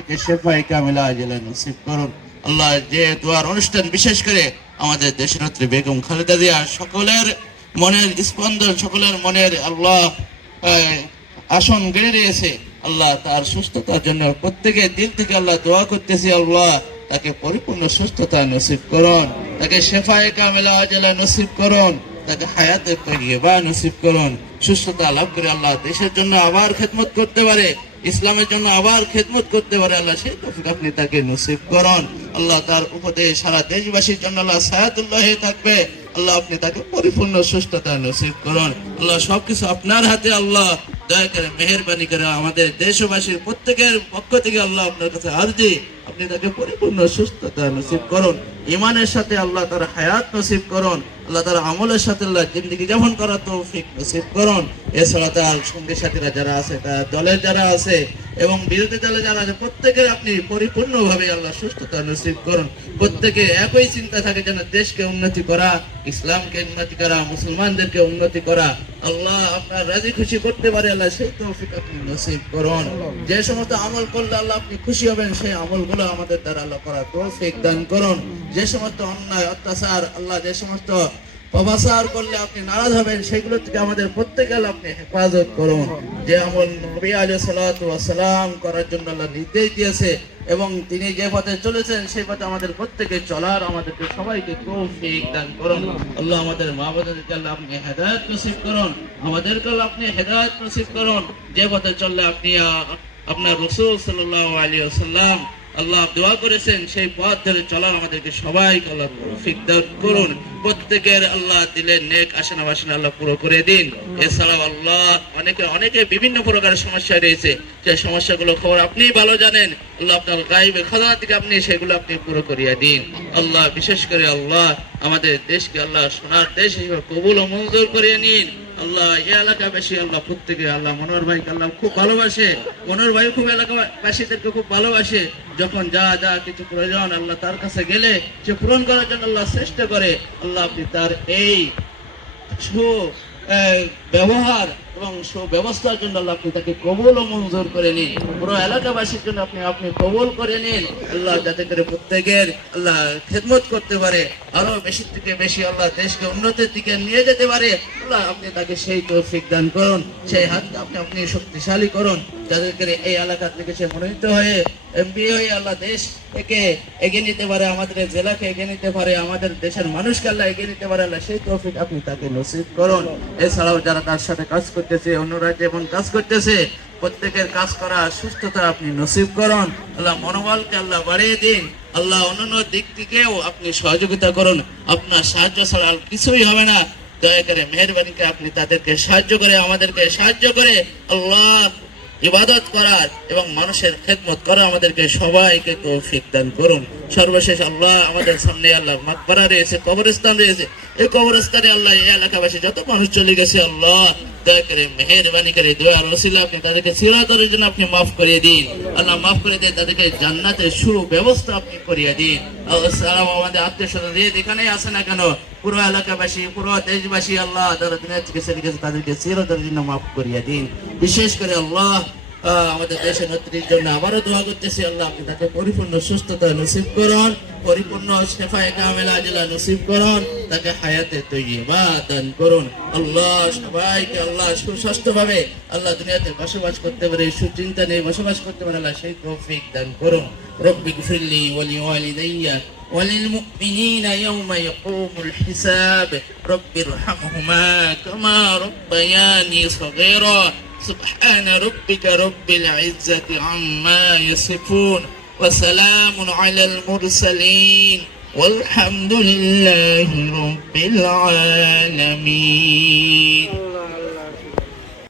তাদেরকে শেফায়ে কামিলা আজলা নসিব করুন। আল্লাহ, যে দোয়ার অনুষ্ঠান বিশেষ করে আমাদের দেশনেত্রী বেগম খালেদা জিয়া সকলের মনের স্পন্দন, সকলের মনের আল্লাহ আসন গেড়ে রয়েছে। আল্লাহ, তার সুস্থতার জন্য প্রত্যেকে দিল থেকে আল্লাহ দোয়া করতেছি। আল্লাহ, তাকে পরিপূর্ণ সুস্থতা নসিব করুন, তাকে শেফায়ে কামিলা আজলা নসিব করুন, তাকে হায়াতে তাইয়্যিবা নসিব করুন। সুস্থতা লাভ করে আল্লাহ দেশের জন্য আবার খেদমত করতে পারে, ইসলামের জন্য আবার খেদমত করতে পারে। আল্লাহ, সেই তৌফিক আপনি তাকে নসিব করুন। আল্লাহ, তার উপরে সারা দেশবাসীর জন্য আল্লাহ সায়াতুল্লাহ থাকবে। আল্লাহ, আপনি তাকে পরিপূর্ণ সুস্থতা নসিব করুন। আল্লাহ, সবকিছু আপনার হাতে। আল্লাহ, দয়া করে মেহেরবানি করে আমাদের দেশবাসীর প্রত্যেকের পক্ষ থেকে আল্লাহ আপনার কাছে আরজি, আপনি তাকে পরিপূর্ণ সুস্থতা নসিব করুন, ইমানের সাথে আল্লাহ তার হায়াত নসিব করুন। আল্লাহ, তার আমলের সাথে আল্লাহ জিন্দেগি যাপন করার তৌফিক নসিব করুন। এছাড়া তার সঙ্গী সাথীরা যারা আছে, তার দলের যারা আছে এবং বিরোধী দলে যারা আছে, প্রত্যেকের আপনি পরিপূর্ণভাবে আল্লাহ সুস্থতা নসিব করুন। প্রত্যেকে একই চিন্তা থাকে যেন দেশকে উন্নতি করা, ইসলামকে উন্নতি করা, মুসলমানদেরকে উন্নতি করা। আল্লাহ, আপনার রাজি খুশি করতে পারে। আল্লাহ, সেই তৌফিক আপনি নসিব করুন। যে সমস্ত আমল করলে আল্লাহ আপনি খুশি হবেন, সেই আমলগুলো আমাদের দ্বারা আল্লাহ করা তৌফিক দান করুন। যে সমস্ত অন্যায় অত্যাচার, আল্লাহ যে সমস্ত অবাচার করলে আপনি নারাজ হবেন, সেগুলো থেকে আমাদের প্রত্যেকে আল্লাহ আপনি হেফাজত করুন। যে আমল নবী আলাইহিস সালাতু ওয়াস সালাম করার জন্য আল্লাহ নির্দেশ দিয়েছে এবং তিনি যে পথে চলেছেন, সেই পথে আমাদের প্রত্যেকে চলার আমাদেরকে সবাইকে তৌফিক দান করুন। আল্লাহ, আমাদের মা বোনদেরকে আল্লাহ আপনি হেদায়েত নসিব করুন, আমাদেরকে আল্লাহ আপনি হেদায়েত নসিব করুন। যে পথে চললে আপনি আপনার রাসূল সাল্লাল্লাহু আলাইহি ওয়াসাল্লাম আল্লাহ দোয়া করেছেন, সেই পথ ধরে চলার আমাদেরকে সবাইকে আল্লাহ তৌফিক দান করুন। প্রত্যেকের আল্লাহ দিলের নেক আশা বাসনা আল্লাহ পুরো করে দিন। এছাড়াও আল্লাহ অনেকে বিভিন্ন প্রকারের সমস্যা রয়েছে, যে সমস্যাগুলো খবর আপনি ভালো জানেন। আল্লাহ, আপনার গায়বে খাজানা থেকে আপনি সেগুলো আপনি পুরো করিয়ে দিন। আল্লাহ, বিশেষ করে আল্লাহ আমাদের দেশকে আল্লাহ সোনার দেশ হিসেবে কবুল ও মঞ্জুর করিয়ে নিন। আল্লাহ, এই এলাকাবাসী আল্লাহ প্রত্যেকে আল্লাহ মনোহর ভাইকে আল্লাহ খুব ভালোবাসে, মনোহর ভাই খুব এলাকাবাসীদেরকে খুব ভালোবাসে। যখন যা যা কিছু প্রয়োজন আল্লাহ তার কাছে গেলে সে পূরণ করার জন্য আল্লাহ চেষ্টা করে। আল্লাহ, আপনি তার এই ব্যবহার এবং সুব্যবস্থার জন্য আল্লাহ আপনি তাকে কবুল ও মঞ্জুর করে নিন। পুরো এলাকাবাসীর জন্য আপনি কবুল করে নিন। আল্লাহ, যাতে করে প্রত্যেকের আল্লাহ খেদমত করতে পারে, আরো বেশি থেকে বেশি আল্লাহ দেশকে উন্নতির দিকে নিয়ে যেতে পারে। আল্লাহ, আপনি তাকে সেই তৌফিক দান করুন, সেই হাতকে আপনি শক্তিশালী করুন, যাতে করে এই এলাকা থেকে সে মনোনীত হয়ে এমপি হয়ে আল্লাহ দেশ থেকে এগিয়ে নিতে পারে, আমাদের জেলাকে এগিয়ে নিতে পারে, আমাদের দেশের মানুষকে আল্লাহ এগিয়ে নিতে পারে। আল্লাহ, সেই তৌফিক আপনি তাকে নসিব করুন। এছাড়াও যারা তার সাথে কাজ করতেছে, অন্য রাজ্যে এবং কাজ করতেছে, প্রত্যেকের কাজ করা সুস্থতা আপনি নসিব করুন। আল্লাহ, মনোবলকে আল্লাহ বাড়িয়ে দিন। আল্লাহ, অন্যান্য দিক থেকেও আপনি সহযোগিতা করুন। আপনার সাহায্য ছাড়া আর কিছুই হবে না। দয়া করে মেহেরবানি করে আপনি তাদেরকে সাহায্য করে, আমাদেরকে সাহায্য করে আল্লাহ ইবাদত করার এবং মানুষের খেদমত করা আমাদেরকে সবাইকে তৌফিক দান করুন। সর্বশেষ আল্লাহ, আমাদের সামনে আল্লাহ মাকবারা রয়েছে, কবরস্থান রয়েছে। এই কবরস্থানে আল্লাহ এই এলাকাবাসী যত মানুষ চলে গেছে, আল্লাহ দয়া করে মেহেরবানি করে দোয়ার ওসিলা আপনি তাদেরকে সিরাতের জন্য আপনি মাফ করিয়ে দিন। আল্লাহ, মাফ করে দিয়ে তাদেরকে জান্নাতের সুব্যবস্থা আপনি করিয়ে দিন। আমাদের আত্মীয় স্বজন যেখানেই আসে না কেন, পুরো এলাকাবাসী, পুরো দেশবাসী আল্লাহ যারা দুনিয়া থেকে চলে গেছে, তাদেরকে সিরাতের জন্য মাফ করিয়ে দিন। বিশেষ করে আল্লাহ আমাদের দেশের নেত্রীর জন্য আবারও দোয়া করতেছি। আল্লাহ, আপনি তাকে পরিপূর্ণ সুস্থতা নসিব করুন, পরিপূর্ণ শেফায়ে কামিলা আজলা নসিব করুন, তাকে হায়াতে তাইয়্যিবা দান করুন। আল্লাহ, সবাইকে আল্লাহ সুস্বাস্থ্যভাবে আল্লাহ দুনিয়াতে বসবাস করতে পারে, সুচিন্তা নিয়ে বসবাস করতে পারে। আল্লাহ, সেই তৌফিক দান করুন। রব্বি গফিরলি ওয়া লিওয়ালিদাইয়া وللمؤمنين يوم يقوم الحساب رب ارحمهما كما ربياني صغيرا سبحان ربك رب العزة عما يصفون وسلام على المرسلين والحمد لله رب العالمين.